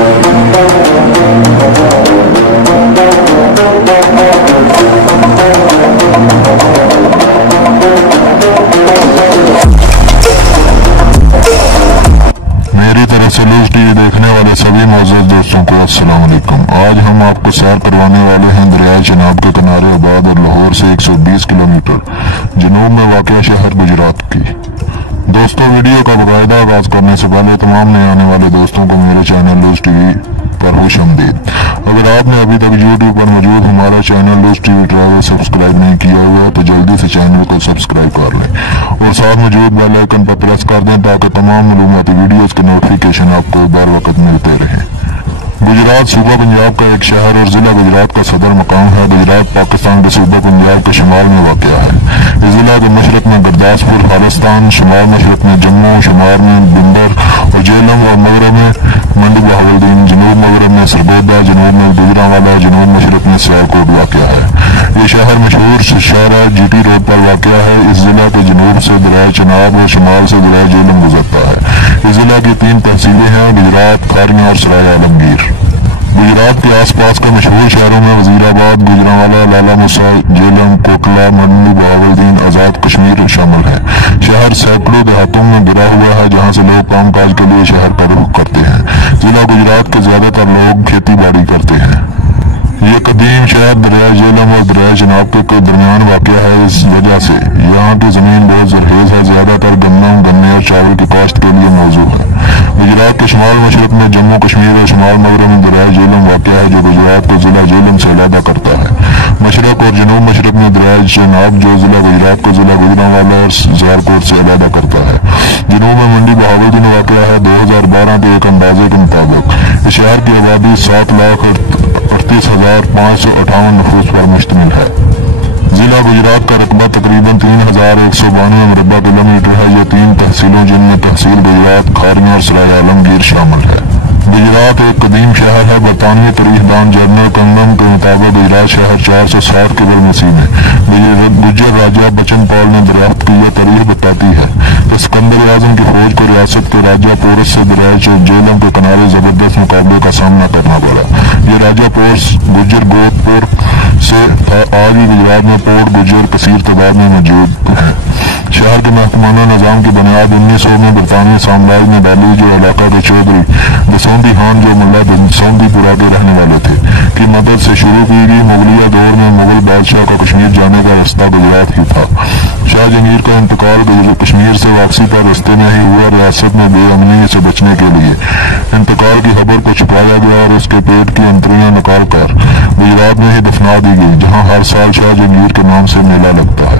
मेरी तरफ से लूज टीवी देखने वाले सभी मौजूद दोस्तों को अस्सलाम वालेकुम। आज हम आपको सैर करवाने वाले हैं दरियाए चिनाब के किनारे आबाद और लाहौर से 120 किलोमीटर जनूब में वाक़या शहर गुजरात की। दोस्तों, वीडियो का बाकायदा आगाज करने से पहले तमाम नए आने वाले दोस्तों को मेरे चैनल लूज टीवी पर खुश आमदीद। अगर आपने अभी तक यूट्यूब पर मौजूद हमारा channel loose TV travel subscribe नहीं किया हुआ तो जल्दी से चैनल को सब्सक्राइब कर लें और साथ मौजूद बेल आइकन पर प्रेस कर दें ताकि तमाम मालूमाती वीडियोस के नोटिफिकेशन आपको बर वक्त मिलते रहें। गुजरात सूबा पंजाब का एक शहर और जिला गुजरात का सदर मकाम है। गुजरात पाकिस्तान के सूबा पंजाब के शुमाल में वाक़या है। इस जिला के मशरक में गुरदासपुर खालिस्तान, शुमाल मशरक में जम्मू, शुमाल में बिंदर और जेलम और मगरब में मंडी बहावलदीन, जनूब मगरब में सरगोदा, जनूब में गुजरांवाला, जनूब मशरक में सियालकोट वाक़या है। ये शहर मशहूर शहर GT रोड पर वाक़या है। इस जिला के जनूब से दरियाए चिनाब और शुमाल से दरियाए जेलम गुजरता है। इस जिला की 3 तहसीलें हैं: गुजरात, खारियां और सराय आलमगीर। गुजरात के आसपास के मशहूर शहरों में वजीराबाद, गुजरांवाला, लाला मूसा, जेलम, कोटला, मंडी बहावलदीन, आज़ाद कश्मीर शामिल है। शहर सैकड़ों देहातों में घिरा हुआ है जहां से लोग कामकाज के लिए शहर का रुख करते हैं। जिला गुजरात के ज्यादातर लोग खेती बाड़ी करते हैं। ये कदीम शहर दरियाए जेलम और दरियाए चिनाब के दरमियान वाक़या है। इस वजह से यहाँ की ज़मीन बहुत जरखेज़ है। ज़्यादातर गन्ने और चावल की काश्त के लिए मौजूद है। गुजरात के शुमाल मशरक में जम्मू कश्मीर और शुमाल मगरब में दरियाए जेलम वाक़या है जो गुजरात को जिला जेलम से अलग करता है। मशरक और जनूब मशरक में दरियाए चिनाब जो जिला गुजरात को जिला गुजरांवाला और सियालकोट से अलग करता है। जनूब में मंडी बहावलदीन वाक़या है। 2012 के एक अंदाजे के मुताबिक इस शहर की आबादी 7,38,558 नफूस पर मुश्तमिल है। जिला गुजरात का रकबा तकरीबन 3,192 मुरबा किलोमीटर है। ये 3 तहसीलों जिनमें तहसील गुजरात, खारियां और सराय आलमगीर शामिल है। गुजरात एक कदीम शहर है। बरतानवी तारीखदान जनरल कंगम के मुताबिक गुजरात शहर 460 के बलमसीह में गुज्जर राजा बचन पाल ने दरियाफ्त की। यह तारीख बताती है कि सिकंदर आजम की फौज को रियासत के राजा पोरस से दरियाए जेलम के किनारे जबरदस्त मुकाबले का सामना करना पड़ा। ये राजा पोरस गुज्जर गोतपुर से था। आज भी गुजरात में पोर्ट गुज्जर कसीर तादाद में मौजूद है। शहर के महकमाना निज़ाम की बुनियाद 1900 में बरतानवी साम्राज्य ने डाली। जो इलाका के चौधरी दसौंदी खान जो मुल्ला दसौंदीपुरा के रहने वाले थे की मदद से शुरू की गई। मुगलिया दौर में मुगल बादशाह का कश्मीर जाने का रास्ता गुजरात ही था। शाह जहांगीर का इंतकाल कश्मीर से वापसी पर रास्ते में ही हुआ। रियासत में बेअमनी से बचने के लिए इंतकाल की खबर को छुपाया गया और उसके पेट की अंतरियां निकाल कर गुजरात में ही दफना दी गई जहाँ हर साल शाह जहांगीर के नाम से मेला लगता है।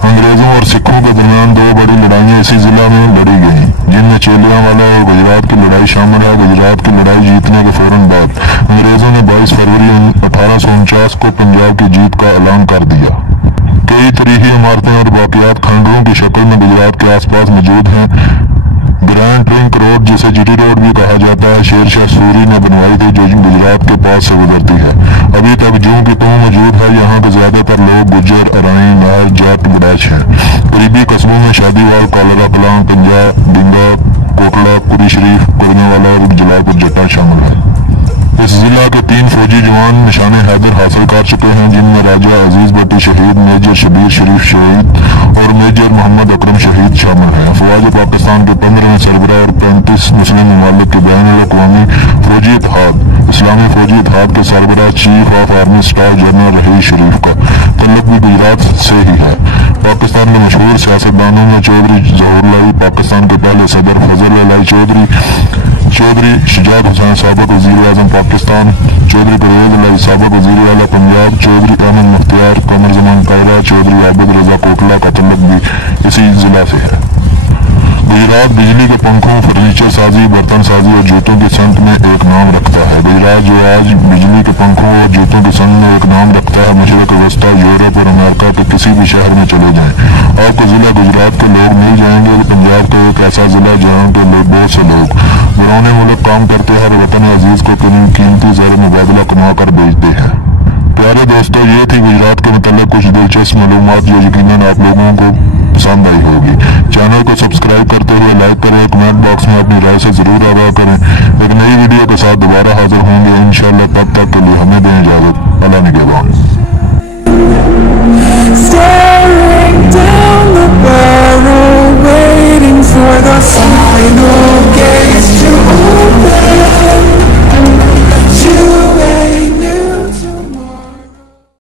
अंग्रेजों और सिखों के दरमियान 2 बड़ी लड़ाइयाँ इसी जिला में लड़ी गई जिनमें चेलियांवाला और गुजरात की लड़ाई शामिल है। गुजरात की लड़ाई जीतने के फौरन बाद अंग्रेजों ने 22 फरवरी 1849 को पंजाब की जीत का ऐलान कर दिया। कई तरीकी इमारतें और बाकियात खंडरों की शक्ल में गुजरात के आसपास मौजूद हैं। ग्रैंड ट्रंक रोड जिसे GT रोड भी कहा जाता है शेरशाह सूरी ने बनवाई थी जो गुजरात के पास से गुजरती है। अभी तक जो कि तो मौजूद है। यहाँ के ज्यादातर लोग गुज्जर, अराई, नार, जाट, गडाच हैं। करीबी कस्बों में शादीवाल, कालरा कलां, पंजाब, डिंगा, कोटला, कुरी शरीफ, कुरनेवाला और जलालपुर जट्टा शामिल है। इस जिला के 3 फौजी जवान निशाने हैदर हासिल कर चुके हैं जिनमें राजा अजीज भट्टी शहीद, मेजर शबीर शरीफ शहीद और मेजर मोहम्मद अकरम शहीद शामिल हैं। फौज पाकिस्तान के 15वें सरबराह और 35 मुस्लिम ममालिक के बैनुल-अक़वामी फौजी इत्तेहाद इस्लामी फौजी इत्तेहाद के सरबराह chief of army staff general Raheel Sharif का तल्लुक भी गुजरात से ही है। पाकिस्तान के मशहूर सियासतदानों में चौधरी ज़हूर, पाकिस्तान के पहले सदर फजल अलाई चौधरी, चौधरी शुजात हुसैन साबिक वज़ीर आज़म पाकिस्तान, चौधरी परवेज़ अलाई साबिक वज़ीर आला पंजाब, चौधरी अहमद मुख्तियार, कमर ज़मान कायरा, चौधरी आबिद रज़ा कोटला का तल्लुक भी इसी जिला से है। गुजरात बिजली के पंखों, फर्नीचर साजी, बर्तन साजी और जूतों की सनत में एक नाम रखता है। गुजरात जो आज बिजली के पंखों और जूतों की सनत में एक नाम रखता है। मशरक़ वस्ता, यूरोप और अमेरिका के किसी भी शहर में चले जाएं, आपको जिला गुजरात के लोग मिल जाएंगे। पंजाब का एक ऐसा जिला जहाँ के बहुत से लोग पुराने मुल्क काम करते हैं और वतन अजीज को कीमती ज़र मुबादला कमा कर बेचते हैं। प्यारे दोस्तों, ये थी गुजरात के मतलब कुछ दिलचस्प मालूमात जो यकीनन आप लोगों को पसंद आई होगी। चैनल को सब्सक्राइब करते हुए लाइक करें, कमेंट बॉक्स में अपनी राय से जरूर आगाह करें। एक नई वीडियो के ساتھ دوبارہ حاضر ہوں گے انشاءاللہ. تب تک کے لیے ہمیں دیں اجازت. اللہ نگہبان.